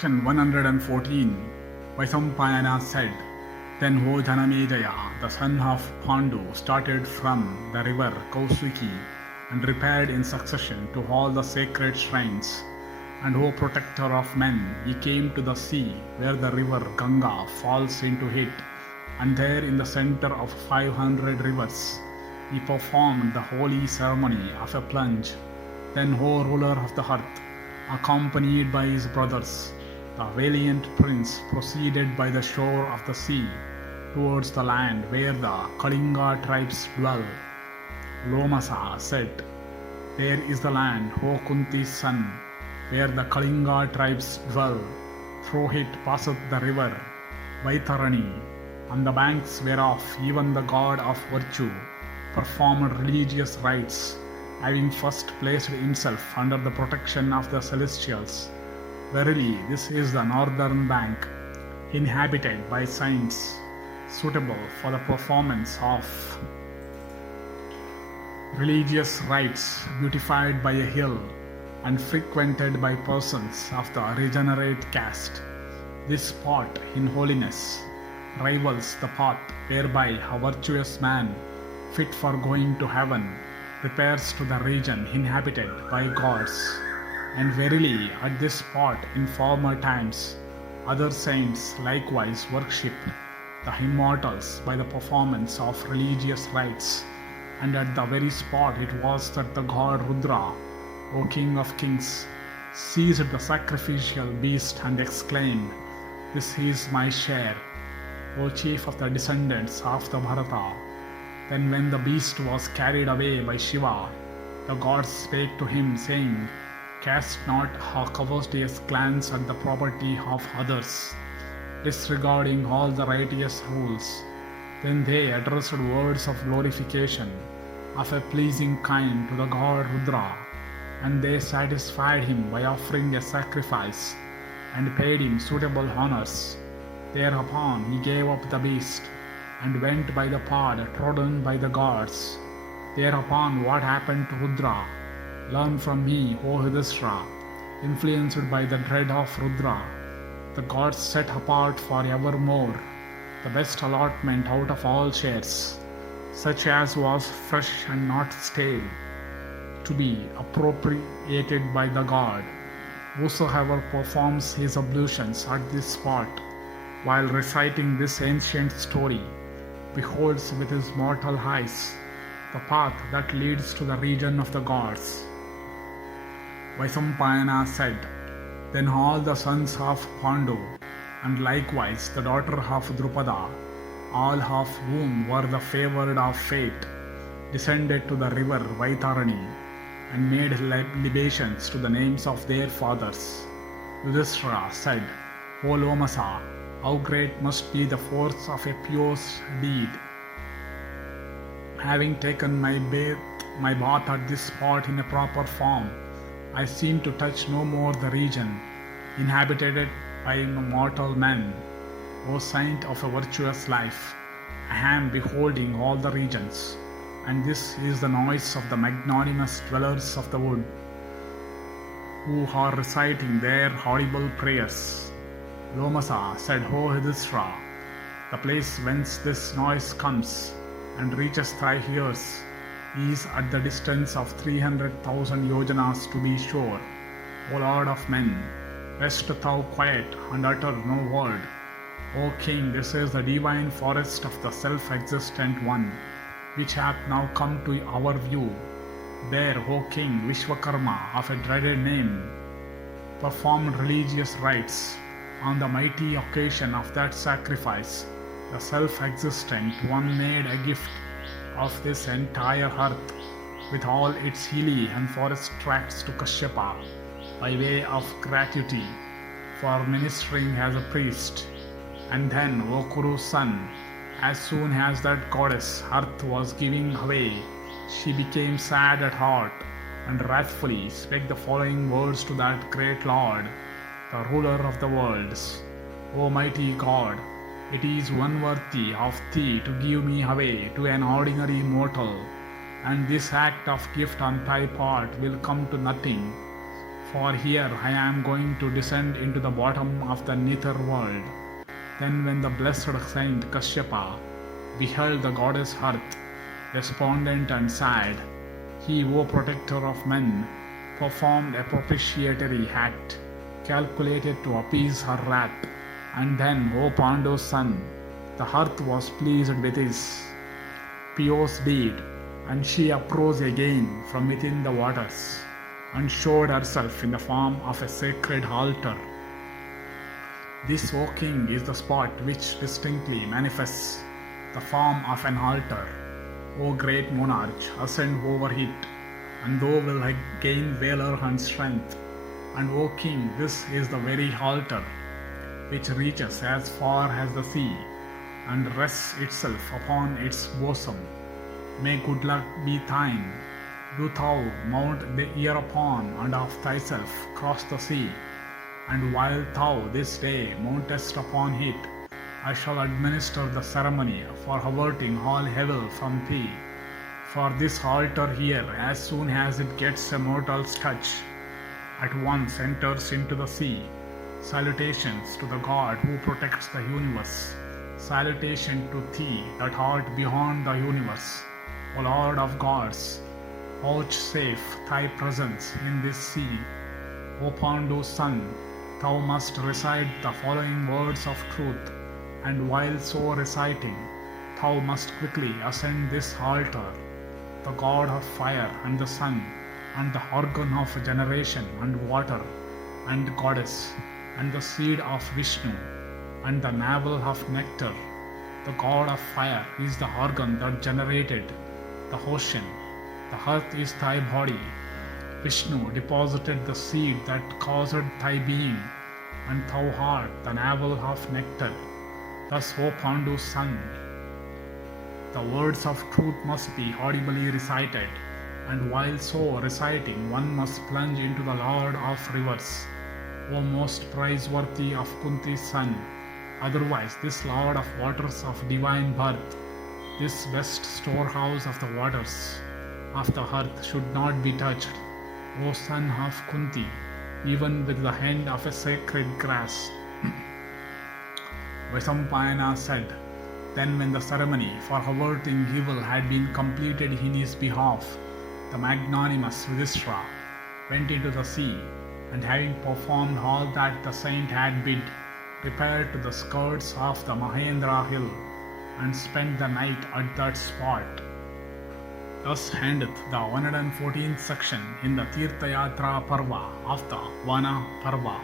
Section 114. Vaisampayana said, Then O Janamejaya, the son of Pandu, started from the river Kausiki and repaired in succession to all the sacred shrines. And O protector of men, he came to the sea where the river Ganga falls into it, and there in the center of 500 rivers, he performed the holy ceremony of a plunge. Then O ruler of the earth, accompanied by his brothers, the valiant prince proceeded by the shore of the sea towards the land where the Kalinga tribes dwell. Lomasa said, There is the land, O Kunti's son, where the Kalinga tribes dwell. Through it passeth the river Vaitarani, on the banks whereof even the god of virtue performed religious rites, having first placed himself under the protection of the celestials. Verily, this is the northern bank, inhabited by saints, suitable for the performance of religious rites, beautified by a hill, and frequented by persons of the regenerate caste. This spot in holiness rivals the path whereby a virtuous man, fit for going to heaven, repairs to the region inhabited by gods. And verily, at this spot in former times, other saints likewise worshipped the immortals by the performance of religious rites. And at the very spot it was that the god Rudra, O King of Kings, seized the sacrificial beast and exclaimed, This is my share, O chief of the descendants of the Bharata. Then when the beast was carried away by Shiva, the gods spake to him, saying, Cast not a covetous glance at the property of others, disregarding all the righteous rules. Then they addressed words of glorification of a pleasing kind to the god Rudra, and they satisfied him by offering a sacrifice and paid him suitable honors. Thereupon he gave up the beast and went by the path trodden by the gods. Thereupon what happened to Rudra? Learn from me, O Yudhishthira. Influenced by the dread of Rudra, the gods set apart for evermore the best allotment out of all shares, such as was fresh and not stale, to be appropriated by the god. Whosoever performs his ablutions at this spot while reciting this ancient story beholds with his mortal eyes the path that leads to the region of the gods. Vaisampayana said, Then all the sons of Pandu, and likewise the daughter of Drupada, all of whom were the favored of fate, descended to the river Vaitarani and made libations to the names of their fathers. Yudhishthira said, O Lomasa, how great must be the force of a pious deed. Having taken my bath at this spot in a proper form, I seem to touch no more the region inhabited by mortal men. O saint of a virtuous life, I am beholding all the regions, and this is the noise of the magnanimous dwellers of the wood, who are reciting their audible prayers. Lomasa said, O Yudhishthira, the place whence this noise comes and reaches thy ears is at the distance of 300,000 yojanas to be sure. O Lord of men, rest thou quiet and utter no word. O King, this is the divine forest of the self-existent one, which hath now come to our view. There, O King Vishwakarma, of a dreaded name, performed religious rites. On the mighty occasion of that sacrifice, the self-existent one made a gift of this entire earth with all its hilly and forest tracts to Kashyapa by way of gratitude for ministering as a priest. And then, O Kuru's son, as soon as that goddess earth was giving away, she became sad at heart and wrathfully spake the following words to that great Lord, the ruler of the worlds. O mighty God, it is unworthy of thee to give me away to an ordinary mortal, and this act of gift on thy part will come to nothing, for here I am going to descend into the bottom of the nether world. Then when the blessed saint Kashyapa beheld the goddess Earth, despondent and sad, he, O protector of men, performed a propitiatory act, calculated to appease her wrath. And then, O Pandu's son, the earth was pleased with his pious deed, and she uprose again from within the waters, and showed herself in the form of a sacred altar. This, O king, is the spot which distinctly manifests the form of an altar. O great monarch, ascend over it, and thou wilt gain valor and strength. And O king, this is the very altar which reaches as far as the sea, and rests itself upon its bosom. May good luck be thine. Do thou mount hereupon, and of thyself cross the sea. And while thou this day mountest upon it, I shall administer the ceremony for averting all evil from thee. For this altar here, as soon as it gets a mortal's touch, at once enters into the sea. Salutations to the God who protects the universe. Salutation to thee that art beyond the universe. O Lord of gods, vouchsafe thy presence in this sea. O Pandu's son, thou must recite the following words of truth, and while so reciting, thou must quickly ascend this altar. The God of fire and the sun, and the organ of generation and water, and goddess, and the seed of Vishnu, and the navel of nectar. The God of fire is the organ that generated the ocean. The earth is thy body. Vishnu deposited the seed that caused thy being, and thou art the navel of nectar. Thus, O Pandu's son, the words of truth must be audibly recited, and while so reciting, one must plunge into the Lord of rivers, O most praiseworthy of Kunti's son. Otherwise, this Lord of waters of divine birth, this best storehouse of the waters of the earth, should not be touched, O son of Kunti, even with the hand of a sacred grass. Vaisampayana said, then when the ceremony for averting evil had been completed in his behalf, the magnanimous Yudhishthira went into the sea, and having performed all that the saint had bid, repaired to the skirts of the Mahendra hill, and spent the night at that spot. Thus endeth the 114th section in the Tirtha-yatra Parva of the Vana Parva.